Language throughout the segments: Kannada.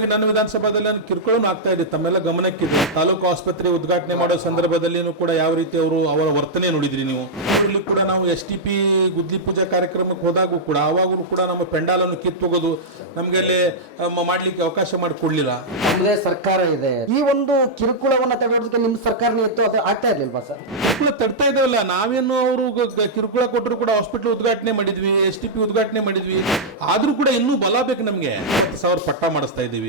ನನ್ನ ವಿಧಾನಸಭಾದಲ್ಲಿ ನಾನು ಕಿರುಕುಳನು ಆಗ್ತಾ ಇದೆ, ತಮ್ಮೆಲ್ಲ ಗಮನಕ್ಕಿದೆ. ತಾಲೂಕು ಆಸ್ಪತ್ರೆ ಉದ್ಘಾಟನೆ ಮಾಡೋ ಸಂದರ್ಭದಲ್ಲಿನೂ ಕೂಡ ಯಾವ ರೀತಿ ಅವರ ವರ್ತನೆ ನೋಡಿದ್ರಿ ನೀವು. ಇಲ್ಲಿ ಕೂಡ ನಾವು STP ಗುದ್ಲಿ ಪೂಜಾ ಕಾರ್ಯಕ್ರಮಕ್ಕೆ ಹೋದಾಗೂ ಕೂಡ ಅವಾಗೂ ಕೂಡ ನಮ್ಮ ಪೆಂಡಾಲನ್ನು ಕಿತ್ತೋಗೋದು, ನಮ್ಗೆ ಅಲ್ಲಿ ಮಾಡ್ಲಿಕ್ಕೆ ಅವಕಾಶ ಮಾಡಿಕೊಡ್ಲಿಲ್ಲ. ನಮ್ಮದೇ ಸರ್ಕಾರ ಇದೆ, ಈ ಒಂದು ಕಿರುಕುಳವನ್ನ ತಡೆಯೋದಕ್ಕೆ ನಿಮ್ಮ ಸರ್ಕಾರನೇ ಇತ್ತು, ಅದು ಆಗ್ತಾ ಇರ್ಲಿಲ್ವಾ ಸರ್? ಕಿರುಕುಳ ತಡ್ತಾ ಇದ್ದೇವಲ್ಲ ನಾವೇನು. ಅವರು ಕಿರುಕುಳ ಕೊಟ್ಟರು ಕೂಡ ಹಾಸ್ಪಿಟಲ್ ಉದ್ಘಾಟನೆ ಮಾಡಿದ್ವಿ, STP ಉದ್ಘಾಟನೆ ಮಾಡಿದ್ವಿ. ಆದ್ರೂ ಕೂಡ ಇನ್ನೂ ಬಲ ಬೇಕು ನಮ್ಗೆ. 10,000 ಪಟ್ಟ ಮಾಡಿಸ್ತಾ ಇದ್ದೀವಿ.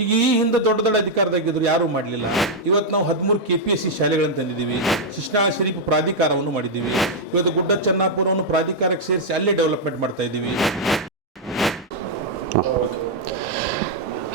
ಈಗ ಈ ಹಿಂದೆ ದೊಡ್ಡ ದೊಡ್ಡ ಅಧಿಕಾರದಾಗಿದ್ರು ಯಾರು ಮಾಡಲಿಲ್ಲ. ಇವತ್ತು ನಾವು 13 KPSC ಶಾಲೆಗಳನ್ನು ತಂದಿದ್ದೀವಿ. ಶಿಶ್ನಾಳ ಶರೀಫ್ ಪ್ರಾಧಿಕಾರವನ್ನು ಮಾಡಿದ್ದೀವಿ. ಇವತ್ತು ಗುಡ್ಡ ಚೆನ್ನಾಪುರವನ್ನು ಪ್ರಾಧಿಕಾರಕ್ಕೆ ಸೇರಿಸಿ ಅಲ್ಲೇ ಡೆವಲಪ್ಮೆಂಟ್ ಮಾಡ್ತಾ ಇದ್ದೀವಿ.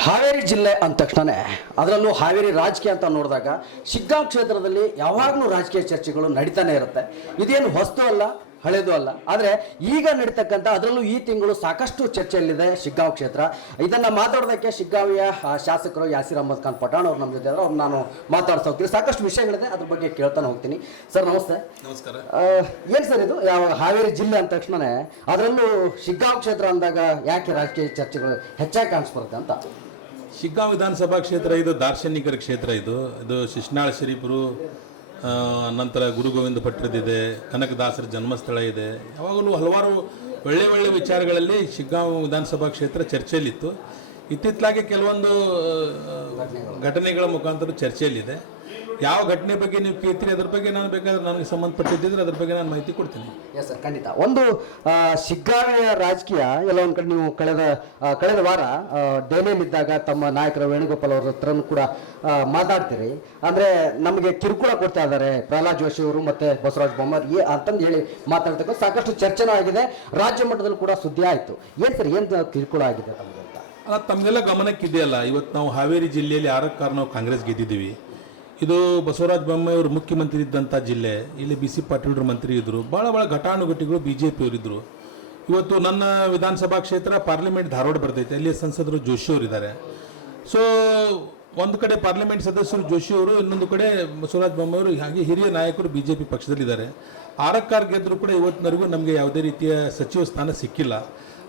ಹಾವೇರಿ ಜಿಲ್ಲೆ ಅಂದ ತಕ್ಷಣನೇ ಅದರಲ್ಲೂ ಹಾವೇರಿ ರಾಜಕೀಯ ಅಂತ ನೋಡಿದಾಗ ಶಿಗ್ಗಾಂವ್ ಕ್ಷೇತ್ರದಲ್ಲಿ ಯಾವಾಗಲೂ ರಾಜಕೀಯ ಚರ್ಚೆಗಳು ನಡೀತಾನೆ ಇರುತ್ತೆ. ಇದೇನು ಹೊಸದು ಅಲ್ಲ, ಹಳೆಯದು ಅಲ್ಲ. ಆದರೆ ಈಗ ನಡೀತಕ್ಕಂಥ ಅದರಲ್ಲೂ ಈ ತಿಂಗಳು ಸಾಕಷ್ಟು ಚರ್ಚೆಯಲ್ಲಿದೆ ಶಿಗ್ಗಾಂವ್ ಕ್ಷೇತ್ರ. ಇದನ್ನು ಮಾತಾಡೋದಕ್ಕೆ ಶಿಗ್ಗಾಂವಿಯ ಶಾಸಕರು ಯಾಸೀರ್ ಅಹಮದ್ ಖಾನ್ ಪಠಾಣ್ ಅವ್ರು ನಮ್ಮ ಜೊತೆ ಇದ್ದಾರೆ. ಅವ್ರು ನಾನು ಮಾತಾಡ್ತಾ ಹೋಗ್ತೀನಿ. ಸಾಕಷ್ಟು ವಿಷಯಗಳಿದೆ, ಅದ್ರ ಬಗ್ಗೆ ಕೇಳ್ತಾನೆ ಹೋಗ್ತೀನಿ. ಸರ್ ನಮಸ್ತೆ. ನಮಸ್ಕಾರ. ಏನು ಸರ್ ಇದು ಯಾವ ಹಾವೇರಿ ಜಿಲ್ಲೆ ಅಂದ ತಕ್ಷಣನೇ ಅದರಲ್ಲೂ ಶಿಗ್ಗಾಂವ್ ಕ್ಷೇತ್ರ ಅಂದಾಗ ಯಾಕೆ ರಾಜಕೀಯ ಚರ್ಚೆಗಳು ಹೆಚ್ಚಾಗಿ ಕಾಣಿಸ್ಬರುತ್ತೆ ಅಂತ? ಶಿಗ್ಗಾಂವ್ ವಿಧಾನಸಭಾ ಕ್ಷೇತ್ರ ಇದು ದಾರ್ಶನಿಕರ ಕ್ಷೇತ್ರ. ಇದು ಶಿಶ್ನಾಳ ಶರೀಫರು, ನಂತರ ಗುರು ಗೋವಿಂದ ಭಟ್ರದಿದೆ, ಕನಕದಾಸರ ಜನ್ಮಸ್ಥಳ ಇದೆ. ಯಾವಾಗಲೂ ಹಲವಾರು ಒಳ್ಳೆ ವಿಚಾರಗಳಲ್ಲಿ ಶಿಗ್ಗಾಂವ್ ವಿಧಾನಸಭಾ ಕ್ಷೇತ್ರ ಚರ್ಚೆಯಲ್ಲಿತ್ತು. ಇತ್ತಿತ್ತಲಾಗಿ ಕೆಲವೊಂದು ಘಟನೆಗಳ ಮುಖಾಂತರ ಚರ್ಚೆಯಲ್ಲಿದೆ. ಯಾವ ಘಟನೆ ಬಗ್ಗೆ ನೀವು ಕೇಳ್ತೀರಿ ಅದ್ರ ಬಗ್ಗೆ ನಾನು ಬೇಕಾದ್ರೆ ನನಗೆ ಸಂಬಂಧಪಟ್ಟಿದ್ದರೆ ಅದ್ರ ಬಗ್ಗೆ ನಾನು ಮಾಹಿತಿ ಕೊಡ್ತೀನಿ. ಎಸ್ ಸರ್, ಖಂಡಿತ. ಒಂದು ಶಿಗ್ಗಾಂವಿಯ ರಾಜಕೀಯ ಎಲ್ಲ ಒಂದು ಕಡೆ ನೀವು ಕಳೆದ ವಾರ ದೆಹಲಿಯಲ್ಲಿದ್ದಾಗ ತಮ್ಮ ನಾಯಕರ ವೇಣುಗೋಪಾಲ್ ಅವ್ರ ಹತ್ರನೂ ಕೂಡ ಮಾತಾಡ್ತೀರಿ. ಅಂದರೆ ನಮಗೆ ಕಿರುಕುಳ ಕೊಡ್ತಾ ಇದ್ದಾರೆ ಪ್ರಹ್ಲಾದ್ ಜೋಶಿ ಅವರು ಮತ್ತು ಬಸವರಾಜ ಬೊಮ್ಮಾಯಿ ಅಂತಂದು ಹೇಳಿ ಮಾತಾಡ್ತಕ್ಕ ಸಾಕಷ್ಟು ಚರ್ಚೆನೂ ಆಗಿದೆ. ರಾಜ್ಯ ಮಟ್ಟದಲ್ಲಿ ಕೂಡ ಸುದ್ದಿ ಆಯಿತು. ಏನು ಸರ್, ಏನು ಕಿರುಕುಳ ಆಗಿದೆ ತಮಗೆ ಅಂತ? ಅಲ್ಲ, ತಮಗೆಲ್ಲ ಗಮನಕ್ಕಿದೆಯಲ್ಲ, ಇವತ್ತು ನಾವು ಹಾವೇರಿ ಜಿಲ್ಲೆಯಲ್ಲಿ 6 ನಾವು ಕಾಂಗ್ರೆಸ್ ಗೆದ್ದಿದ್ದೀವಿ. ಇದು ಬಸವರಾಜ ಬೊಮ್ಮಾಯಿ ಅವರು ಮುಖ್ಯಮಂತ್ರಿ ಇದ್ದಂಥ ಜಿಲ್ಲೆ. ಇಲ್ಲಿ BC ಪಾಟೀಲ್ ಮಂತ್ರಿ ಇದ್ದರು. ಭಾಳ ಘಟಾನುಘಟಿಗಳು BJP ಅವರಿದ್ದರು. ಇವತ್ತು ನನ್ನ ವಿಧಾನಸಭಾ ಕ್ಷೇತ್ರ ಪಾರ್ಲಿಮೆಂಟ್ ಧಾರವಾಡ ಬರ್ತೈತೆ. ಅಲ್ಲಿ ಸಂಸದರು ಜೋಶಿ ಅವರಿದ್ದಾರೆ. ಸೊ ಒಂದು ಕಡೆ ಪಾರ್ಲಿಮೆಂಟ್ ಸದಸ್ಯರು ಜೋಶಿ ಅವರು, ಇನ್ನೊಂದು ಕಡೆ ಬಸವರಾಜ ಬೊಮ್ಮಾಯಿ ಅವರು, ಹಾಗೆ ಹಿರಿಯ ನಾಯಕರು BJP ಪಕ್ಷದಲ್ಲಿದ್ದಾರೆ. 6 ಗೆದ್ದರೂ ಕೂಡ ಇವತ್ತಿನವರೆಗೂ ನಮಗೆ ಯಾವುದೇ ರೀತಿಯ ಸಚಿವ ಸ್ಥಾನ ಸಿಕ್ಕಿಲ್ಲ.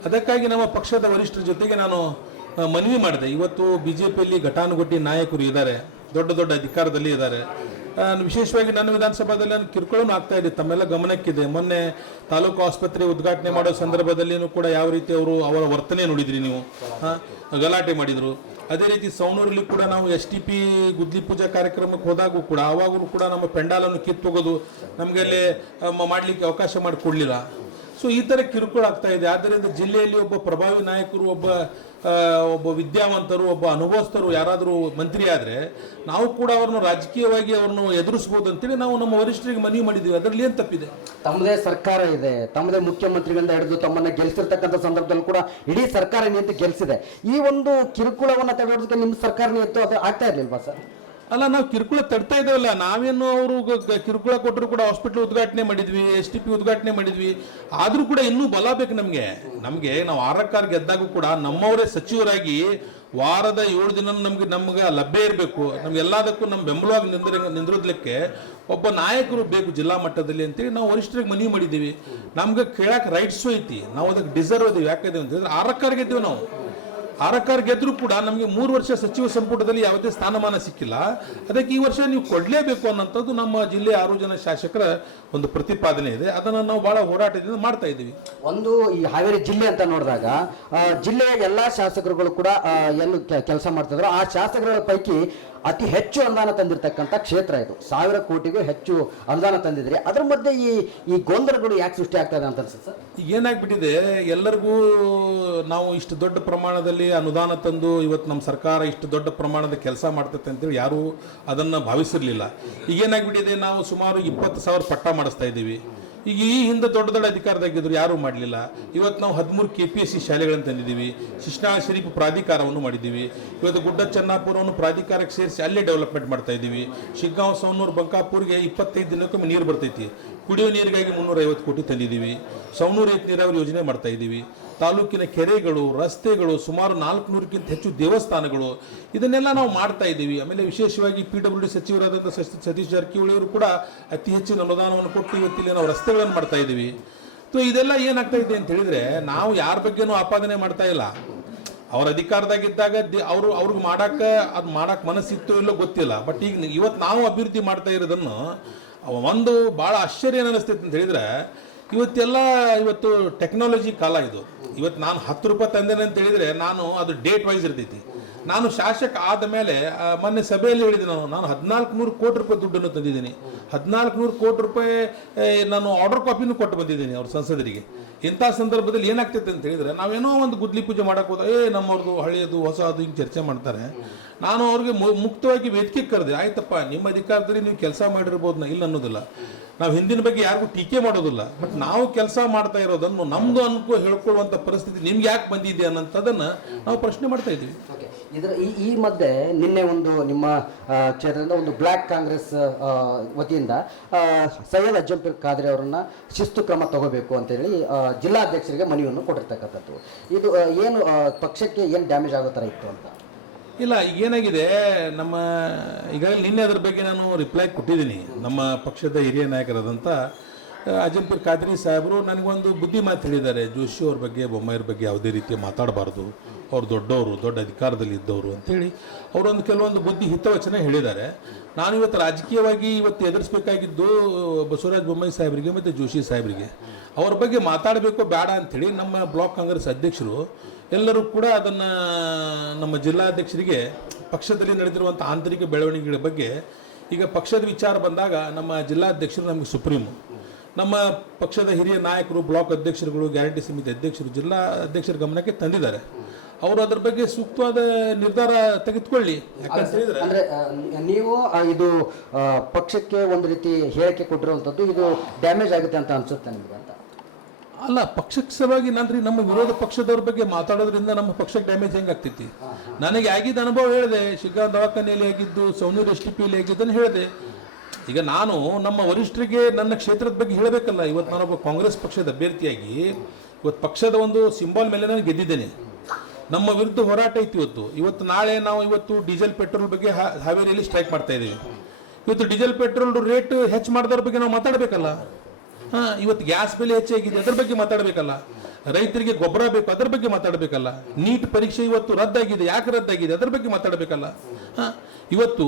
ಅದಕ್ಕಾಗಿ ನಮ್ಮ ಪಕ್ಷದ ವರಿಷ್ಠರ ಜೊತೆಗೆ ನಾನು ಮನವಿ ಮಾಡಿದೆ. ಇವತ್ತು BJPಯಲ್ಲಿ ಘಟಾನುಘಟಿ ನಾಯಕರು ಇದ್ದಾರೆ, ದೊಡ್ಡ ಅಧಿಕಾರದಲ್ಲಿ ಇದ್ದಾರೆ. ವಿಶೇಷವಾಗಿ ನನ್ನ ವಿಧಾನಸಭಾದಲ್ಲಿ ನಾನು ಕಿರುಕುಳನು ಆಗ್ತಾ ಇದೆ, ತಮ್ಮೆಲ್ಲ ಗಮನಕ್ಕಿದೆ. ಮೊನ್ನೆ ತಾಲೂಕು ಆಸ್ಪತ್ರೆ ಉದ್ಘಾಟನೆ ಮಾಡೋ ಸಂದರ್ಭದಲ್ಲಿನೂ ಕೂಡ ಯಾವ ರೀತಿ ಅವರ ವರ್ತನೆ ನೋಡಿದ್ರಿ ನೀವು. ಗಲಾಟೆ ಮಾಡಿದರು. ಅದೇ ರೀತಿ ಸವಣೂರಲ್ಲಿ ಕೂಡ ನಾವು STP ಗುದ್ಲಿ ಪೂಜಾ ಕಾರ್ಯಕ್ರಮಕ್ಕೆ ಹೋದಾಗೂ ಕೂಡ ಅವಾಗೂ ಕೂಡ ನಮ್ಮ ಪೆಂಡಾಲನ್ನು ಕಿತ್ತೋಗೋದು, ನಮಗೆ ಅಲ್ಲಿ ಮಾಡಲಿಕ್ಕೆ ಅವಕಾಶ ಮಾಡಿಕೊಡ್ಲಿಲ್ಲ. ಸೊ ಈ ಥರ ಕಿರುಕುಳ ಆಗ್ತಾ ಇದೆ. ಆದ್ದರಿಂದ ಜಿಲ್ಲೆಯಲ್ಲಿ ಒಬ್ಬ ಪ್ರಭಾವಿ ನಾಯಕರು, ಒಬ್ಬ ವಿದ್ಯಾವಂತರು, ಒಬ್ಬ ಅನುಭವಸ್ಥರು ಯಾರಾದರೂ ಮಂತ್ರಿ ಆದರೆ ನಾವು ಕೂಡ ಅವ್ರನ್ನ ರಾಜಕೀಯವಾಗಿ ಅವ್ರನ್ನು ಎದುರಿಸ್ಬೋದು ಅಂತೇಳಿ ನಾವು ನಮ್ಮ ವರಿಷ್ಠರಿಗೆ ಮನವಿ ಮಾಡಿದ್ದೀವಿ. ಅದರಲ್ಲಿ ಏನು ತಪ್ಪಿದೆ? ತಮ್ಮದೇ ಸರ್ಕಾರ ಇದೆ, ತಮ್ಮದೇ ಮುಖ್ಯಮಂತ್ರಿಗಳಿಂದ ಹಿಡಿದು ತಮ್ಮನ್ನ ಗೆಲ್ಲಿಸಿರ್ತಕ್ಕಂಥ ಸಂದರ್ಭದಲ್ಲಿ ಕೂಡ ಇಡೀ ಸರ್ಕಾರ ನಿಂತು ಗೆಲ್ಲಿಸಿದೆ. ಈ ಒಂದು ಕಿರುಕುಳವನ್ನು ತಡೆಯೋದಕ್ಕೆ ನಿಮ್ಮ ಸರ್ಕಾರನೇ ಇತ್ತು, ಅದು ಆಗ್ತಾ ಇರ್ಲಿಲ್ವಾ ಸರ್? ಅಲ್ಲ, ನಾವು ಕಿರುಕುಳ ತಡ್ತಾ ಇದ್ದೇವಲ್ಲ ನಾವೇನು. ಅವರು ಕಿರುಕುಳ ಕೊಟ್ಟರು ಕೂಡ ಹಾಸ್ಪಿಟಲ್ ಉದ್ಘಾಟನೆ ಮಾಡಿದ್ವಿ, STP ಉದ್ಘಾಟನೆ ಮಾಡಿದ್ವಿ. ಆದರೂ ಕೂಡ ಇನ್ನೂ ಬಲ ಬೇಕು ನಮಗೆ. ನಾವು 6 ಗೆದ್ದಾಗೂ ಕೂಡ ನಮ್ಮವರೇ ಸಚಿವರಾಗಿ ವಾರದ 7 ದಿನ ನಮ್ಗೆ ಲಭ್ಯ ಇರಬೇಕು. ನಮ್ಗೆಲ್ಲದಕ್ಕೂ ನಮ್ಮ ಬೆಂಬಲವಾಗಿ ನಿಂದ್ರೋದ್ಲಿಕ್ಕೆ ಒಬ್ಬ ನಾಯಕರು ಬೇಕು ಜಿಲ್ಲಾ ಮಟ್ಟದಲ್ಲಿ ಅಂತೇಳಿ ನಾವು ವರಿಷ್ಠರಿಗೆ ಮನವಿ ಮಾಡಿದ್ದೀವಿ. ನಮ್ಗೆ ಕೇಳಕ್ಕೆ ರೈಟ್ಸು ಐತಿ, ನಾವು ಅದಕ್ಕೆ ಡಿಸರ್ವ್ ಇದೀವಿ. ಯಾಕಂದ್ರೆ ಅಂತಂದ್ರೆ 6 ಗೆದ್ದೀವಿ ನಾವು. 6 ಗೆದ್ದರೂ ಕೂಡ ನಮಗೆ 3 ವರ್ಷ ಸಚಿವ ಸಂಪುಟದಲ್ಲಿ ಯಾವುದೇ ಸ್ಥಾನಮಾನ ಸಿಕ್ಕಿಲ್ಲ. ಅದಕ್ಕೆ ಈ ವರ್ಷ ನೀವು ಕೊಡಲೇಬೇಕು ಅನ್ನೋಂಥದ್ದು ನಮ್ಮ ಜಿಲ್ಲೆಯ 6 ಜನ ಶಾಸಕರ ಒಂದು ಪ್ರತಿಪಾದನೆ ಇದೆ. ಅದನ್ನು ನಾವು ಬಹಳ ಹೋರಾಟದಿಂದ ಮಾಡ್ತಾ ಇದ್ದೀವಿ. ಒಂದು ಈ ಹಾವೇರಿ ಜಿಲ್ಲೆ ಅಂತ ನೋಡಿದಾಗ ಜಿಲ್ಲೆಯ ಎಲ್ಲ ಶಾಸಕರುಗಳು ಕೂಡ ಎಲ್ಲೂ ಕೆಲಸ ಮಾಡ್ತಿದ್ರು. ಆ ಶಾಸಕರ ಪೈಕಿ ಅತಿ ಹೆಚ್ಚು ಅನುದಾನ ತಂದಿರತಕ್ಕಂಥ ಕ್ಷೇತ್ರ ಇದು. 1000 ಕೋಟಿಗೂ ಹೆಚ್ಚು ಅನುದಾನ ತಂದಿದ್ರಿ. ಅದ್ರ ಮಧ್ಯೆ ಈ ಗೊಂದಲಗಳು ಯಾಕೆ ಸೃಷ್ಟಿ ಆಗ್ತಾ ಇದೆ ಅಂತ ಅನ್ಸುತ್ತೆ ಸರ್? ಏನಾಗ್ಬಿಟ್ಟಿದೆ, ಎಲ್ಲರಿಗೂ ನಾವು ಇಷ್ಟು ದೊಡ್ಡ ಪ್ರಮಾಣದಲ್ಲಿ ಅನುದಾನ ತಂದು ಇವತ್ತು ನಮ್ಮ ಸರ್ಕಾರ ಇಷ್ಟು ದೊಡ್ಡ ಪ್ರಮಾಣದ ಕೆಲಸ ಮಾಡ್ತೈತೆ ಅಂತೇಳಿ ಯಾರೂ ಅದನ್ನು ಭಾವಿಸಿರಲಿಲ್ಲ. ಈಗೇನಾಗ್ಬಿಟ್ಟಿದೆ, ನಾವು ಸುಮಾರು 20,000 ಪಟ್ಟ ಮಾಡಿಸ್ತಾ ಇದ್ದೀವಿ. ಈಗ ಈ ಹಿಂದೆ ದೊಡ್ಡ ಅಧಿಕಾರದಾಗಿದ್ರು ಯಾರೂ ಮಾಡಲಿಲ್ಲ. ಇವತ್ತು ನಾವು 13 KPSC ಶಾಲೆಗಳನ್ನು ತಂದಿದ್ದೀವಿ. ಶಿಶ್ನಾಳ ಶರೀಫ್ ಪ್ರಾಧಿಕಾರವನ್ನು ಮಾಡಿದ್ದೀವಿ. ಇವತ್ತು ಗುಡ್ಡ ಚೆನ್ನಾಪುರವನ್ನು ಪ್ರಾಧಿಕಾರಕ್ಕೆ ಸೇರಿಸಿ ಅಲ್ಲೇ ಡೆವಲಪ್ಮೆಂಟ್ ಮಾಡ್ತಾ ಇದ್ದೀವಿ. ಶಿಗ್ಗಾಂವ್, ಸವಣೂರು, ಬಂಕಾಪುರ್ಗೆ 25 ದಿನಕ್ಕೊಮ್ಮೆ ನೀರು ಬರ್ತೈತಿ. ಕುಡಿಯೋ ನೀರಿಗಾಗಿ 350 ಕೋಟಿ ತಂದಿದ್ದೀವಿ. ಸವಣೂರು ಏತ ನೀರಾವರಿ ಯೋಜನೆ ಮಾಡ್ತಾ ಇದ್ದೀವಿ. ತಾಲೂಕಿನ ಕೆರೆಗಳು, ರಸ್ತೆಗಳು, ಸುಮಾರು 400ಕ್ಕಿಂತ ಹೆಚ್ಚು ದೇವಸ್ಥಾನಗಳು, ಇದನ್ನೆಲ್ಲ ನಾವು ಮಾಡ್ತಾ ಇದ್ದೀವಿ. ಆಮೇಲೆ ವಿಶೇಷವಾಗಿ PWD ಸಚಿವರಾದಂಥ ಸತೀಶ್ ಜಾರಕಿಹೊಳಿ ಅವರು ಕೂಡ ಅತಿ ಹೆಚ್ಚಿನ ಅನುದಾನವನ್ನು ಕೊಟ್ಟು ಇವತ್ತಿಲ್ಲಿ ನಾವು ರಸ್ತೆಗಳನ್ನು ಮಾಡ್ತಾ ಇದ್ದೀವಿ. ಸೊ ಇದೆಲ್ಲ ಏನಾಗ್ತಾ ಇದೆ ಅಂತ ಹೇಳಿದರೆ, ನಾವು ಯಾರ ಬಗ್ಗೆನೂ ಆಪಾದನೆ ಮಾಡ್ತಾ ಇಲ್ಲ. ಅವ್ರ ಅಧಿಕಾರದಾಗಿದ್ದಾಗ ಅವ್ರಿಗೆ ಮಾಡಕ್ಕೆ ಮನಸ್ಸಿತ್ತು ಇಲ್ಲೋ ಗೊತ್ತಿಲ್ಲ. ಬಟ್ ಈಗ ಇವತ್ತು ನಾವು ಅಭಿವೃದ್ಧಿ ಮಾಡ್ತಾ ಇರೋದನ್ನು ಒಂದು ಭಾಳ ಆಶ್ಚರ್ಯ ಅನಿಸ್ತೈತೆ ಅಂತ ಹೇಳಿದ್ರೆ, ಇವತ್ತು ಟೆಕ್ನಾಲಜಿ ಕಾಲ ಇದು. ಇವತ್ತು ನಾನು 10 ರೂಪಾಯಿ ತಂದೇನೆ ಅಂತ ಹೇಳಿದರೆ ನಾನು ಅದು ಡೇಟ್ ವೈಸ್ ಇರ್ತೈತಿ. ನಾನು ಶಾಸಕ ಆದ ಮೇಲೆ ಮೊನ್ನೆ ಸಭೆಯಲ್ಲಿ ಹೇಳಿದೆ, ನಾನು 1400 ಕೋಟಿ ರೂಪಾಯಿ ದುಡ್ಡನ್ನು ತಂದಿದ್ದೀನಿ. 1400 ಕೋಟಿ ರೂಪಾಯಿ ನಾನು ಆರ್ಡರ್ ಕಾಪಿನೂ ಕೊಟ್ಟು ಬಂದಿದ್ದೀನಿ ಅವ್ರ ಸಂಸದರಿಗೆ. ಇಂಥ ಸಂದರ್ಭದಲ್ಲಿ ಏನಾಗ್ತೈತೆ ಅಂತ ಹೇಳಿದ್ರೆ, ನಾವೇನೋ ಒಂದು ಗುದ್ಲಿ ಪೂಜೆ ಮಾಡೋಕೆ ಹೋದ ನಮ್ಮವ್ರದ್ದು ಹಳೆಯದು ಹೊಸದು ಹಿಂಗೆ ಚರ್ಚೆ ಮಾಡ್ತಾರೆ. ನಾನು ಅವ್ರಿಗೆ ಮುಕ್ತವಾಗಿ ವೇದಿಕೆ ಕರೆದೆ, ಆಯ್ತಪ್ಪ ನಿಮ್ಮ ಅಧಿಕಾರದಲ್ಲಿ ನೀವು ಕೆಲಸ ಮಾಡಿರ್ಬೋದು, ಇಲ್ಲ ಅನ್ನೋದಿಲ್ಲ. ನಾವು ಹಿಂದಿನ ಬಗ್ಗೆ ಯಾರಿಗೂ ಟೀಕೆ ಮಾಡೋದಿಲ್ಲ. ಬಟ್ ನಾವು ಕೆಲಸ ಮಾಡ್ತಾ ಇರೋದನ್ನು ನಮ್ಮದು ಅನ್ಕೋ ಹೇಳ್ಕೊಳ್ಳುವಂಥ ಪರಿಸ್ಥಿತಿ ನಿಮ್ಗೆ ಯಾಕೆ ಬಂದಿದೆ ಅನ್ನೋಂಥದ್ದನ್ನು ನಾವು ಪ್ರಶ್ನೆ ಮಾಡ್ತಾ ಇದ್ದೀವಿ. ಇದರ ಈ ಮಧ್ಯೆ ನಿನ್ನೆ ಒಂದು ನಿಮ್ಮ ಕ್ಷೇತ್ರದಿಂದ ಒಂದು ಬ್ಲ್ಯಾಕ್ ಕಾಂಗ್ರೆಸ್ ವತಿಯಿಂದ ಸೈಯದ್ ಅಜ್ಜಂಪೀರ್ ಖಾದ್ರಿ ಅವರನ್ನ ಶಿಸ್ತು ಕ್ರಮ ತಗೋಬೇಕು ಅಂತೇಳಿ ಜಿಲ್ಲಾಧ್ಯಕ್ಷರಿಗೆ ಮನವಿಯನ್ನು ಕೊಟ್ಟಿರ್ತಕ್ಕಂಥದ್ದು. ಇದು ಏನು ಪಕ್ಷಕ್ಕೆ ಏನು ಡ್ಯಾಮೇಜ್ ಆಗೋ ಥರ ಇತ್ತು ಅಂತ? ಇಲ್ಲ, ಈಗೇನಾಗಿದೆ, ಈಗಾಗಲೇ ನಿನ್ನೆ ಅದ್ರ ಬಗ್ಗೆ ನಾನು ರಿಪ್ಲೈ ಕೊಟ್ಟಿದ್ದೀನಿ. ನಮ್ಮ ಪಕ್ಷದ ಹಿರಿಯ ನಾಯಕರಾದಂಥ ಅಜ್ಜಂಪೀರ್ ಖಾದ್ರಿ ಸಾಹೇಬರು ನನಗೊಂದು ಬುದ್ಧಿ ಮಾತು ಹೇಳಿದ್ದಾರೆ. ಜೋಶಿ ಅವ್ರ ಬಗ್ಗೆ, ಬೊಮ್ಮಾಯಿಯವ್ರ ಬಗ್ಗೆ ಯಾವುದೇ ರೀತಿ ಮಾತಾಡಬಾರ್ದು, ಅವ್ರು ದೊಡ್ಡವರು, ದೊಡ್ಡ ಅಧಿಕಾರದಲ್ಲಿ ಇದ್ದವರು ಅಂಥೇಳಿ ಅವರೊಂದು ಕೆಲವೊಂದು ಬುದ್ಧಿ ಹಿತವಚನ ಹೇಳಿದ್ದಾರೆ. ನಾನು ಇವತ್ತು ರಾಜಕೀಯವಾಗಿ ಎದುರಿಸಬೇಕಾಗಿದ್ದು ಬಸವರಾಜ ಬೊಮ್ಮಾಯಿ ಸಾಹೇಬರಿಗೆ ಮತ್ತು ಜೋಶಿ ಸಾಹೇಬರಿಗೆ. ಅವ್ರ ಬಗ್ಗೆ ಮಾತಾಡಬೇಕು ಬೇಡ ಅಂಥೇಳಿ ನಮ್ಮ ಬ್ಲಾಕ್ ಕಾಂಗ್ರೆಸ್ ಅಧ್ಯಕ್ಷರು ಎಲ್ಲರೂ ಕೂಡ ಅದನ್ನು ನಮ್ಮ ಜಿಲ್ಲಾಧ್ಯಕ್ಷರಿಗೆ ಪಕ್ಷದಲ್ಲಿ ನಡೆದಿರುವಂಥ ಆಂತರಿಕ ಬೆಳವಣಿಗೆಗಳ ಬಗ್ಗೆ, ಈಗ ಪಕ್ಷದ ವಿಚಾರ ಬಂದಾಗ ನಮ್ಮ ಜಿಲ್ಲಾಧ್ಯಕ್ಷರು ನಮಗೆ ಸುಪ್ರೀಮು. ನಮ್ಮ ಪಕ್ಷದ ಹಿರಿಯ ನಾಯಕರು, ಬ್ಲಾಕ್ ಅಧ್ಯಕ್ಷರುಗಳು, ಗ್ಯಾರಂಟಿ ಸಮಿತಿ ಅಧ್ಯಕ್ಷರು, ಜಿಲ್ಲಾ ಅಧ್ಯಕ್ಷರ ಗಮನಕ್ಕೆ ತಂದಿದ್ದಾರೆ. ಅವರು ಅದ್ರ ಬಗ್ಗೆ ಸೂಕ್ತವಾದ ನಿರ್ಧಾರ ತೆಗೆದುಕೊಳ್ಳಿ. ಯಾಕಂತ ಹೇಳಿದ್ರೆ, ಅಂದ್ರೆ ನೀವು ಇದು ಪಕ್ಷಕ್ಕೆ ಒಂದು ರೀತಿ ಹೇಳಿಕೆ ಕೊಟ್ಟಿರುವಂಥದ್ದು ಇದು ಡ್ಯಾಮೇಜ್ ಆಗುತ್ತೆ ಅಂತ ಅನ್ಸುತ್ತೆ ನಿಮಗೆ ಅಂತ? ಅಲ್ಲ, ಪಕ್ಷಕ್ಕೆ ಸಲುವಾಗಿ ನಮ್ಮ ವಿರೋಧ ಪಕ್ಷದವ್ರ ಬಗ್ಗೆ ಮಾತಾಡೋದ್ರಿಂದ ನಮ್ಮ ಪಕ್ಷಕ್ಕೆ ಡ್ಯಾಮೇಜ್ ಹೆಂಗೆ ಆಗ್ತೈತಿ? ನನಗೆ ಆಗಿದ್ದ ಅನುಭವ ಹೇಳಿದೆ. ಶಿಗ್ಗಾಂವ್ ದವಾಖಾನೆಯಲ್ಲಿ ಆಗಿದ್ದು, ಸೌನೂರು STPಯಲ್ಲಿ ಆಗಿದ್ದನ್ನು ಹೇಳಿದೆ. ಈಗ ನಾನು ನಮ್ಮ ವರಿಷ್ಠರಿಗೆ ನನ್ನ ಕ್ಷೇತ್ರದ ಬಗ್ಗೆ ಹೇಳಬೇಕಲ್ಲ. ಇವತ್ತು ನಾನೊಬ್ಬ ಕಾಂಗ್ರೆಸ್ ಪಕ್ಷದ ಅಭ್ಯರ್ಥಿಯಾಗಿ ಇವತ್ತು ಪಕ್ಷದ ಒಂದು ಸಿಂಬಾಲ್ ಮೇಲೆ ನಾನು ಗೆದ್ದಿದ್ದೇನೆ. ನಮ್ಮ ವಿರುದ್ಧ ಹೋರಾಟ ಐತಿ ಇವತ್ತು ನಾಳೆ ನಾವು ಡೀಸೆಲ್ ಪೆಟ್ರೋಲ್ ಬಗ್ಗೆ ಹಾವೇರಿಯಲ್ಲಿ ಸ್ಟ್ರೈಕ್ ಮಾಡ್ತಾ ಇದ್ದೀವಿ. ಇವತ್ತು ಡೀಸೆಲ್ ಪೆಟ್ರೋಲ್ ರೇಟ್ ಹೆಚ್ಚು ಮಾಡಿದವ್ರ ಬಗ್ಗೆ ನಾವು ಮಾತಾಡಬೇಕಲ್ಲ. ಇವತ್ತು ಗ್ಯಾಸ್ ಬೆಲೆ ಹೆಚ್ಚಾಗಿದೆ, ಅದ್ರ ಬಗ್ಗೆ ಮಾತಾಡಬೇಕಲ್ಲ. ರೈತರಿಗೆ ಗೊಬ್ಬರ ಬೇಕು, ಅದ್ರ ಬಗ್ಗೆ ಮಾತಾಡಬೇಕಲ್ಲ. ನೀಟ್ ಪರೀಕ್ಷೆ ಇವತ್ತು ರದ್ದಾಗಿದೆ, ಯಾಕೆ ರದ್ದಾಗಿದೆ ಅದ್ರ ಬಗ್ಗೆ ಮಾತಾಡಬೇಕಲ್ಲ. ಇವತ್ತು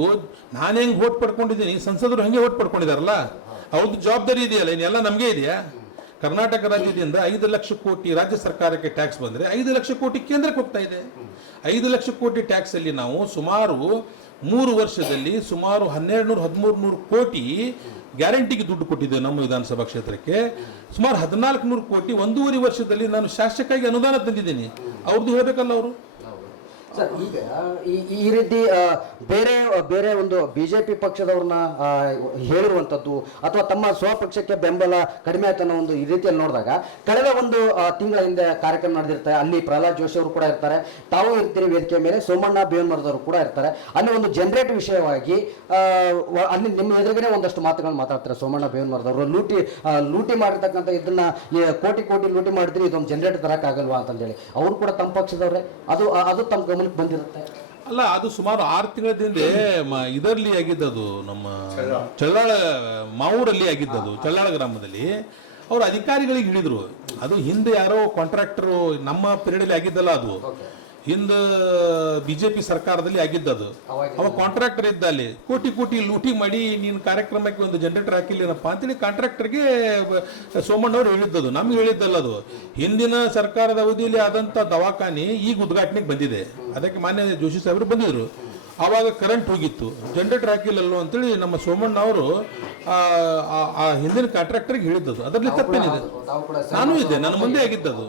ನಾನು ಹೆಂಗೆ ವೋಟ್ ಪಡ್ಕೊಂಡಿದ್ದೀನಿ, ಸಂಸದರು ಹಂಗೆ ವೋಟ್ ಪಡ್ಕೊಂಡಿದಾರಲ್ಲ, ಅವ್ರದ್ದು ಜವಾಬ್ದಾರಿ ಇದೆಯಲ್ಲ, ಇನ್ನೆಲ್ಲ ನಮಗೆ ಇದೆಯಾ? ಕರ್ನಾಟಕ ರಾಜ್ಯದಿಂದ 5 ಲಕ್ಷ ಕೋಟಿ ರಾಜ್ಯ ಸರ್ಕಾರಕ್ಕೆ ಟ್ಯಾಕ್ಸ್ ಬಂದರೆ 5 ಲಕ್ಷ ಕೋಟಿ ಕೇಂದ್ರಕ್ಕೆ ಹೋಗ್ತಾ ಇದೆ. 5 ಲಕ್ಷ ಕೋಟಿ ಟ್ಯಾಕ್ಸಲ್ಲಿ ನಾವು ಸುಮಾರು 3 ವರ್ಷದಲ್ಲಿ ಸುಮಾರು 1200-1300 ಕೋಟಿ ಗ್ಯಾರಂಟಿಗೆ ದುಡ್ಡು ಕೊಟ್ಟಿದ್ದೇವೆ ನಮ್ಮ ವಿಧಾನಸಭಾ ಕ್ಷೇತ್ರಕ್ಕೆ. ಸುಮಾರು 1400 ಕೋಟಿ 1.5 ವರ್ಷದಲ್ಲಿ ನಾನು ಶಾಸಕಾಗಿ ಅನುದಾನ ತಂದಿದ್ದೀನಿ. ಅವ್ರದ್ದು ಹೇಳಬೇಕಲ್ಲ ಅವರು. ಸರ್, ಈಗ ಈ ರೀತಿ ಬೇರೆ ಒಂದು ಬಿಜೆಪಿ ಪಕ್ಷದವ್ರನ್ನ ಹೇಳಿರುವಂಥದ್ದು ಅಥವಾ ತಮ್ಮ ಸ್ವಪಕ್ಷಕ್ಕೆ ಬೆಂಬಲ ಕಡಿಮೆ ಆಯ್ತು ಅನ್ನೋ ಒಂದು ಈ ರೀತಿಯಲ್ಲಿ ನೋಡಿದಾಗ, ಕಳೆದ ಒಂದು ತಿಂಗಳ ಹಿಂದೆ ಕಾರ್ಯಕ್ರಮ ನಡೆದಿರ್ತಾರೆ. ಅಲ್ಲಿ ಪ್ರಹ್ಲಾದ್ ಜೋಶಿ ಅವರು ಕೂಡ ಇರ್ತಾರೆ, ತಾವು ಇರ್ತೀರಿ ವೇದಿಕೆ ಮೇಲೆ, ಸೋಮಣ್ಣ ಬೇವನ್ಮರದವರು ಕೂಡ ಇರ್ತಾರೆ. ಅಲ್ಲಿ ಒಂದು ಜನರೇಟ್ ವಿಷಯವಾಗಿ ಅಲ್ಲಿ ನಿಮ್ಮ ಎದುರುಗಡೆ ಒಂದಷ್ಟು ಮಾತುಗಳನ್ನು ಮಾತಾಡ್ತಾರೆ. ಸೋಮಣ್ಣ ಬೇವನ್ಮರದವರು ಲೂಟಿ ಮಾಡಿರ್ತಕ್ಕಂಥ ಇದನ್ನ ಕೋಟಿ ಲೂಟಿ ಮಾಡಿದ್ರೆ ಇದೊಂದು ಜನರೇಟ್ ತರಕ್ಕಾಗಲ್ವಾ ಅಂತಂದೇಳಿ ಅವರು ಕೂಡ ತಮ್ಮ ಪಕ್ಷದವ್ರೆ, ಅದು ತಮ್ಮ ಗಮನಕ್ಕೆ ಬಂದಿರುತ್ತೆ. ಅಲ್ಲ, ಅದು ಸುಮಾರು 6 ತಿಂಗಳಿಂದ ಇದರಲ್ಲಿ ಆಗಿದ್ದದು, ನಮ್ಮ ಚಳ್ಳಾಳ ಮಾವೂರಲ್ಲಿ ಆಗಿದ್ದದು. ಚಳ್ಳಾಳ ಗ್ರಾಮದಲ್ಲಿ ಅವರು ಅಧಿಕಾರಿಗಳಿಗೆ ಹಿಡಿದ್ರು. ಅದು ಹಿಂದೆ ಯಾರೋ ಕಾಂಟ್ರಾಕ್ಟರು ನಮ್ಮ ಪೀರಿಯಡಲ್ಲಿ ಆಗಿದ್ದಲ್ಲ, ಅದು ಹಿಂದೆ ಬಿಜೆಪಿ ಸರ್ಕಾರದಲ್ಲಿ ಆಗಿದ್ದದು. ಅವ ಕಾಂಟ್ರಾಕ್ಟರ್ ಇದ್ದ, ಅಲ್ಲಿ ಕೋಟಿ ಲೂಟಿ ಮಾಡಿ ನೀನು ಕಾರ್ಯಕ್ರಮಕ್ಕೆ ಒಂದು ಜನರೇಟರ್ ಹಾಕಿಲ್ಲೇನಪ್ಪ ಅಂತೇಳಿ ಕಾಂಟ್ರಾಕ್ಟರ್ಗೆ ಸೋಮಣ್ಣವ್ರು ಹೇಳಿದ್ದದು, ನಮ್ಗೆ ಹೇಳಿದ್ದಲ್ಲ. ಅದು ಹಿಂದಿನ ಸರ್ಕಾರದ ಅವಧಿಯಲ್ಲಿ ಆದಂಥ ದವಾಖಾನೆ ಈಗ ಉದ್ಘಾಟನೆಗೆ ಬಂದಿದೆ. ಅದಕ್ಕೆ ಮಾನ್ಯ ಜೋಶಿ ಸಾಹೇಬರು ಬಂದಿದ್ರು. ಆವಾಗ ಕರೆಂಟ್ ಹೋಗಿತ್ತು, ಜನರೇಟರ್ ಹಾಕಿಲ್ಲಲ್ಲೋ ಅಂತೇಳಿ ನಮ್ಮ ಸೋಮಣ್ಣ ಅವರು ಆ ಹಿಂದಿನ ಕಾಂಟ್ರಾಕ್ಟರ್ಗೆ ಹೇಳಿದ್ದದು. ಅದರಲ್ಲಿ ತಪ್ಪೇನಿದೆ? ನಾನು ಇದ್ದೆ, ನನ್ನ ಮುಂದೆ ಆಗಿದ್ದದು.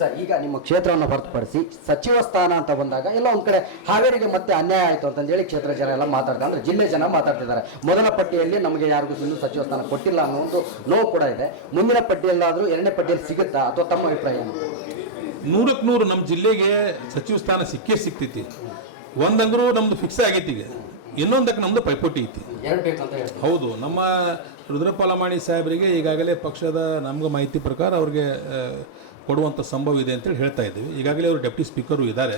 ಸರ್, ಈಗ ನಿಮ್ಮ ಕ್ಷೇತ್ರವನ್ನು ಹೊರತುಪಡಿಸಿ ಸಚಿವ ಸ್ಥಾನ ಅಂತ ಬಂದಾಗ ಎಲ್ಲ ಒಂದ್ ಕಡೆ ಹಾವೇರಿಗೆ ಮತ್ತೆ ಅನ್ಯಾಯ ಆಯ್ತು ಅಂತಂದೇಳಿ ಕ್ಷೇತ್ರ ಜನ ಎಲ್ಲ ಮಾತಾಡ್ತಾರೆ, ಅಂದ್ರೆ ಜಿಲ್ಲೆ ಜನ ಮಾತಾಡ್ತಿದ್ದಾರೆ. ಮೊದಲ ಪಟ್ಟಿಯಲ್ಲಿ ನಮಗೆ ಯಾರಿಗೂ ಇನ್ನೂ ಸಚಿವ ಸ್ಥಾನ ಕೊಟ್ಟಿಲ್ಲ ಅನ್ನೋ ಒಂದು ನೋವು ಕೂಡ ಇದೆ. ಮುಂದಿನ ಪಟ್ಟಿಯಲ್ಲಾದ್ರೂ 2ನೇ ಪಟ್ಟಿಯಲ್ಲಿ ಸಿಗುತ್ತಾ ಅಥವಾ ತಮ್ಮ ಅಭಿಪ್ರಾಯ ಏನು? 100ಕ್ಕೆ 100 ನಮ್ಮ ಜಿಲ್ಲೆಗೆ ಸಚಿವ ಸ್ಥಾನ ಸಿಕ್ತೈತಿ. ಒಂದಂದ್ರೂ ನಮ್ದು ಫಿಕ್ಸ್ ಆಗೈತಿ. ಈಗ ಇನ್ನೊಂದಕ್ಕೆ ನಮ್ದು ಪೈಪೋಟಿ ಐತಿ. ಹೌದು, ನಮ್ಮ ರುದ್ರಪ್ಪ ಲಮಾಣಿ ಸಾಹೇಬರಿಗೆ ಈಗಾಗಲೇ ಪಕ್ಷದ ನಮ್ಗೆ ಮಾಹಿತಿ ಪ್ರಕಾರ ಅವ್ರಿಗೆ ಕೊಡುವಂಥ ಸಂಭವ ಇದೆ ಅಂತೇಳಿ ಹೇಳ್ತಾ ಇದ್ದೀವಿ. ಈಗಾಗಲೇ ಅವರು ಡೆಪ್ಟಿ ಸ್ಪೀಕರು ಇದ್ದಾರೆ.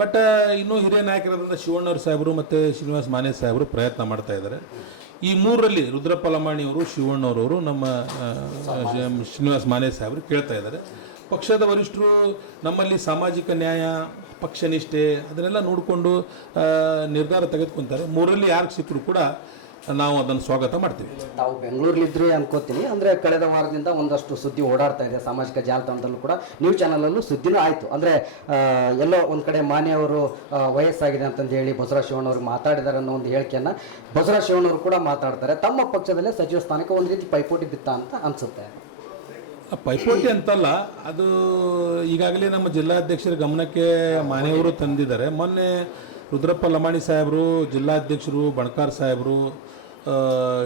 ಬಟ್ ಇನ್ನೂ ಹಿರಿಯ ನಾಯಕರಾದಂಥ ಶಿವಣ್ಣವ್ರ ಸಾಹೇಬರು ಮತ್ತು ಶ್ರೀನಿವಾಸ್ ಮಾನೆ ಸಾಹೇಬರು ಪ್ರಯತ್ನ ಮಾಡ್ತಾ ಇದ್ದಾರೆ. ಈ 3ರಲ್ಲಿ ರುದ್ರಪ್ಪ ಲಮಾಣಿಯವರು, ಶಿವಣ್ಣವ್ರವರು, ನಮ್ಮ ಶ್ರೀನಿವಾಸ್ ಮಾನೆ ಸಾಹೇಬರು ಕೇಳ್ತಾ ಇದ್ದಾರೆ. ಪಕ್ಷದ ವರಿಷ್ಠರು ನಮ್ಮಲ್ಲಿ ಸಾಮಾಜಿಕ ನ್ಯಾಯ, ಪಕ್ಷನಿಷ್ಠೆ ಅದನ್ನೆಲ್ಲ ನೋಡಿಕೊಂಡು ನಿರ್ಧಾರ ತೆಗೆದುಕೊಂತಾರೆ. ಮೂರರಲ್ಲಿ ಯಾರಿಗೆ ಸಿಕ್ಕರೂ ಕೂಡ ನಾವು ಅದನ್ನು ಸ್ವಾಗತ ಮಾಡ್ತೀವಿ. ತಾವು ಬೆಂಗಳೂರಲ್ಲಿದ್ರಿ ಅನ್ಕೋತೀನಿ. ಅಂದರೆ ಕಳೆದ ವಾರದಿಂದ ಒಂದಷ್ಟು ಸುದ್ದಿ ಓಡಾಡ್ತಾ ಇದೆ ಸಾಮಾಜಿಕ ಜಾಲತಾಣದಲ್ಲೂ ಕೂಡ, ನ್ಯೂಸ್ ಚಾನಲಲ್ಲೂ ಸುದ್ದಿನೂ ಆಯಿತು. ಅಂದರೆ ಎಲ್ಲೋ ಒಂದು ಕಡೆ ಮಾನ್ಯವರು ವಯಸ್ಸಾಗಿದೆ ಅಂತಂದು ಹೇಳಿ ಬಸವರಾಜ ಶಿವಣ್ಣವ್ರಿಗೆ ಮಾತಾಡಿದ್ದಾರೆ ಅನ್ನೋ ಒಂದು ಹೇಳಿಕೆಯನ್ನು ಬಸವರಾಜ ಶಿವಣ್ಣವರು ಕೂಡ ಮಾತಾಡ್ತಾರೆ. ತಮ್ಮ ಪಕ್ಷದಲ್ಲೇ ಸಚಿವ ಸ್ಥಾನಕ್ಕೆ ಒಂದು ರೀತಿ ಪೈಪೋಟಿ ಬಿತ್ತ ಅಂತ ಅನಿಸುತ್ತೆ. ಪೈಪೋಟಿ ಅಂತಲ್ಲ, ಅದು ಈಗಾಗಲೇ ನಮ್ಮ ಜಿಲ್ಲಾಧ್ಯಕ್ಷರ ಗಮನಕ್ಕೆ ಮಾನ್ಯವರು ತಂದಿದ್ದಾರೆ. ಮೊನ್ನೆ ರುದ್ರಪ್ಪ ಲಮಾಣಿ ಸಾಹೇಬರು, ಜಿಲ್ಲಾಧ್ಯಕ್ಷರು ಬಣಕಾರ್ ಸಾಹೇಬರು,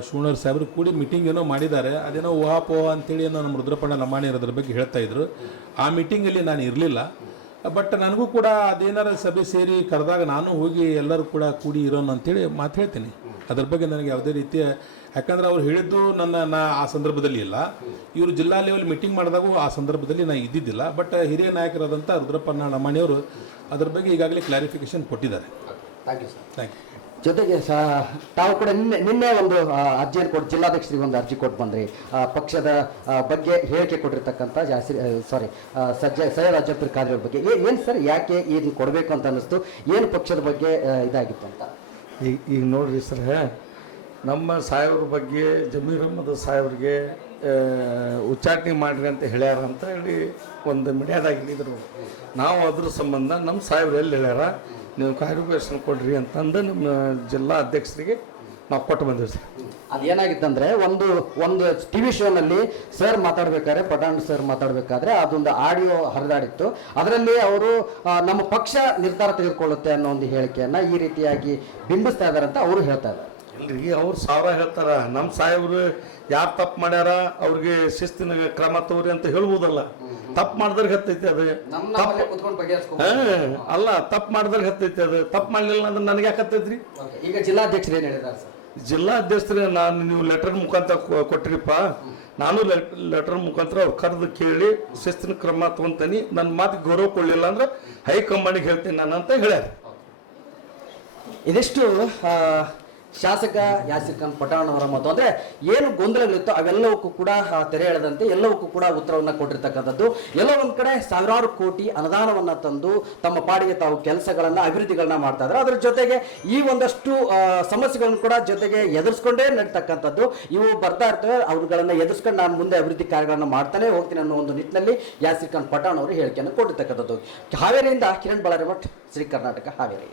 ಶಿವಣ್ಣವ್ರ ಸಾಹೇಬರು ಕೂಡಿ ಮೀಟಿಂಗ್ ಏನೋ ಮಾಡಿದ್ದಾರೆ. ಅದೇನೋ ಊಹಾಪೋಹ ಅಂತೇಳಿ ಏನೋ ನಮ್ಮ ರುದ್ರಪ್ಪಣ್ಣ ಲಮಾಣಿ ಅದ್ರ ಬಗ್ಗೆ ಹೇಳ್ತಾ ಇದ್ರು. ಆ ಮೀಟಿಂಗಲ್ಲಿ ನಾನು ಇರಲಿಲ್ಲ. ಬಟ್ ನನಗೂ ಕೂಡ ಅದೇನಾರ ಸಭೆ ಸೇರಿ ಕರೆದಾಗ ನಾನು ಹೋಗಿ ಎಲ್ಲರೂ ಕೂಡ ಕೂಡಿ ಇರೋಣ ಅಂತೇಳಿ ಮಾತು ಹೇಳ್ತೀನಿ. ಅದ್ರ ಬಗ್ಗೆ ನನಗೆ ಯಾವುದೇ ರೀತಿಯ, ಯಾಕಂದ್ರೆ ಅವ್ರು ಹೇಳಿದ್ದು ನಾ ಆ ಸಂದರ್ಭದಲ್ಲಿ ಇಲ್ಲ. ಇವರು ಜಿಲ್ಲಾ ಲೆವೆಲ್ ಮೀಟಿಂಗ್ ಮಾಡಿದಾಗೂ ಆ ಸಂದರ್ಭದಲ್ಲಿ ನಾನು ಇದ್ದಿದ್ದಿಲ್ಲ. ಬಟ್ ಹಿರಿಯ ನಾಯಕರಾದಂಥ ರುದ್ರಪ್ಪಣ್ಣ ಲಮಾಣಿಯವರು ಅದ್ರ ಬಗ್ಗೆ ಈಗಾಗಲೇ ಕ್ಲಾರಿಫಿಕೇಶನ್ ಕೊಟ್ಟಿದ್ದಾರೆ. Thank you sir. Thank you. ಜೊತೆಗೆ ತಾವು ಕೂಡ ನಿನ್ನೆ ಒಂದು ಅರ್ಜಿಯನ್ನು ಕೊಟ್ಟು ಜಿಲ್ಲಾಧ್ಯಕ್ಷರಿಗೆ ಒಂದು ಅರ್ಜಿ ಕೊಟ್ಟು ಬಂದ್ರಿ. ಪಕ್ಷದ ಬಗ್ಗೆ ಹೇಳಿಕೆ ಕೊಟ್ಟಿರ್ತಕ್ಕಂಥ ಸೈಯದ್ ಅಜ್ಜಂಪೀರ್ ಖಾದ್ರಿ ಅವ್ರ ಬಗ್ಗೆ ಏನು ಸರ್, ಯಾಕೆ ಇದನ್ನು ಕೊಡಬೇಕು ಅಂತ ಅನ್ನಿಸ್ತು? ಏನು ಪಕ್ಷದ ಬಗ್ಗೆ ಇದಾಗಿತ್ತು ಅಂತ? ಈಗ ನೋಡ್ರಿ ಸರ್, ನಮ್ಮ ಸಾಹೇಬ್ರ ಬಗ್ಗೆ ಜಮೀರ್ ಅಹ್ಮದ್ ಸಾಹೇಬ್ರಿಗೆ ಉಚ್ಚಾಟನೆ ಮಾಡ್ರಿ ಅಂತ ಹೇಳ್ಯಾರ ಅಂತ ಹೇಳಿ ಒಂದು ಮೀಡಿಯಾದಾಗ ಹೇಳಿದ್ರು. ನಾವು ಅದ್ರ ಸಂಬಂಧ ನಮ್ಮ ಸಾಹೇಬ್ರು ಎಲ್ಲಿ ಹೇಳ್ಯಾರ, ನೀವು ಕ್ಲಾರಿಫಿಕೇಶನ್ ಕೊಡ್ರಿ ಅಂತಂದು ನಮ್ಮ ಜಿಲ್ಲಾ ಅಧ್ಯಕ್ಷರಿಗೆ ನಾವು ಕೊಟ್ಟು ಬಂದಿವಿ ಸರ್. ಅದೇನಾಗಿತ್ತಂದ್ರೆ ಒಂದು ಟಿ ವಿ ಶೋನಲ್ಲಿ ಸರ್ ಮಾತಾಡ್ಬೇಕಾದ್ರೆ, ಪಠಾಣ್ ಸರ್ ಮಾತಾಡಬೇಕಾದ್ರೆ ಅದೊಂದು ಆಡಿಯೋ ಹರಿದಾಡಿತ್ತು. ಅದರಲ್ಲಿ ಅವರು ನಮ್ಮ ಪಕ್ಷ ನಿರ್ಧಾರ ತೆಗೆದುಕೊಳ್ಳುತ್ತೆ ಅನ್ನೋ ಒಂದು ಹೇಳಿಕೆಯನ್ನು ಈ ರೀತಿಯಾಗಿ ಬಿಂಬಿಸ್ತಾ ಇದ್ದಾರೆ ಅಂತ ಅವರು ಹೇಳ್ತಾ ಇದ್ದಾರೆ. ಇಲ್ರಿ, ಅವ್ರು ಸಾವಿರ ಹೇಳ್ತಾರ, ನಮ್ಮ ಸಾಹೇಬ್ರು ಯಾರು ತಪ್ಪು ಮಾಡ್ಯಾರ ಅವ್ರಿಗೆ ಶಿಸ್ತಿನ ಕ್ರಮ ತಗೋರಿ ಅಂತ ಹೇಳ್ಬೋದಲ್ಲ. ತಪ್ಪು ಮಾಡಿದ್ರೆ ಹತ್ತೈತಿ ಅದು, ಅಲ್ಲ ತಪ್ಪು ಮಾಡಿದ್ರೆ ಹತ್ತೈತಿ ಅದು, ತಪ್ಪು ಮಾಡಲಿಲ್ಲ ಅಂದ್ರೆ ನನಗೆ ಯಾಕೆ ಹತ್ತೈತ್ರಿ? ಈಗ ಜಿಲ್ಲಾಧ್ಯಕ್ಷರು ಏನು ಹೇಳಿದ್ದಾರೆ ಸರ್? ಜಿಲ್ಲಾಧ್ಯಕ್ಷರೇ ನಾನು ನೀವು ಲೆಟರ್ ಮುಖಾಂತರ ಕೊಟ್ಟಿರಿಪ್ಪ, ನಾನು ಲೆಟರ್ ಮುಖಾಂತರ ಅವ್ರು ಕರೆದು ಕೇಳಿ ಶಿಸ್ತಿನ ಕ್ರಮ ತಗೊಂತೀನಿ, ನನ್ನ ಮಾತಿಗೆ ಗೌರವ ಕೊಡಲಿಲ್ಲ ಅಂದ್ರೆ ಹೈಕಮಾಂಡಿಗೆ ಹೇಳ್ತೀನಿ ನಾನು ಅಂತ ಹೇಳ್ಯಾರ. ಇದಿಷ್ಟು ಶಾಸಕ ಯಾಸಿರ್ ಖಾನ್ ಪಠಾಣ್ ಅವರ ಮಾತು. ಅಂದರೆ ಏನು ಗೊಂದಲಗಳಿತ್ತು ಅವೆಲ್ಲವಕ್ಕೂ ಕೂಡ ತೆರೆ ಎಳೆದಂತೆ ಎಲ್ಲವಕ್ಕೂ ಕೂಡ ಉತ್ತರವನ್ನು ಕೊಟ್ಟಿರ್ತಕ್ಕಂಥದ್ದು. ಎಲ್ಲೋ ಒಂದು ಕಡೆ ಸಾವಿರಾರು ಕೋಟಿ ಅನುದಾನವನ್ನು ತಂದು ತಮ್ಮ ಪಾಡಿಗೆ ತಾವು ಕೆಲಸಗಳನ್ನು ಅಭಿವೃದ್ಧಿಗಳನ್ನ ಮಾಡ್ತಾ ಇದ್ದಾರೆ. ಅದರ ಜೊತೆಗೆ ಈ ಒಂದಷ್ಟು ಸಮಸ್ಯೆಗಳನ್ನು ಕೂಡ ಜೊತೆಗೆ ಎದುರಿಸ್ಕೊಂಡೇ ನಡೀತಕ್ಕಂಥದ್ದು. ಇವು ಬರ್ತಾ ಇರ್ತವೆ, ಅವುಗಳನ್ನು ಎದುರಿಸ್ಕೊಂಡು ನಾನು ಮುಂದೆ ಅಭಿವೃದ್ಧಿ ಕಾರ್ಯಗಳನ್ನು ಮಾಡ್ತಾನೆ ಹೋಗ್ತೀನಿ ಅನ್ನೋ ಒಂದು ನಿಟ್ಟಿನಲ್ಲಿ ಯಾಸಿರ್ ಖಾನ್ ಪಠಾಣ್ ಅವರು ಹೇಳಿಕೆಯನ್ನು ಕೊಟ್ಟಿರ್ತಕ್ಕಂಥದ್ದು. ಹಾವೇರಿಯಿಂದ ಕಿರಣ್ ಬಳ್ಳಾರಿ ಮಠ್, ಶ್ರೀ ಕರ್ನಾಟಕ, ಹಾವೇರಿ.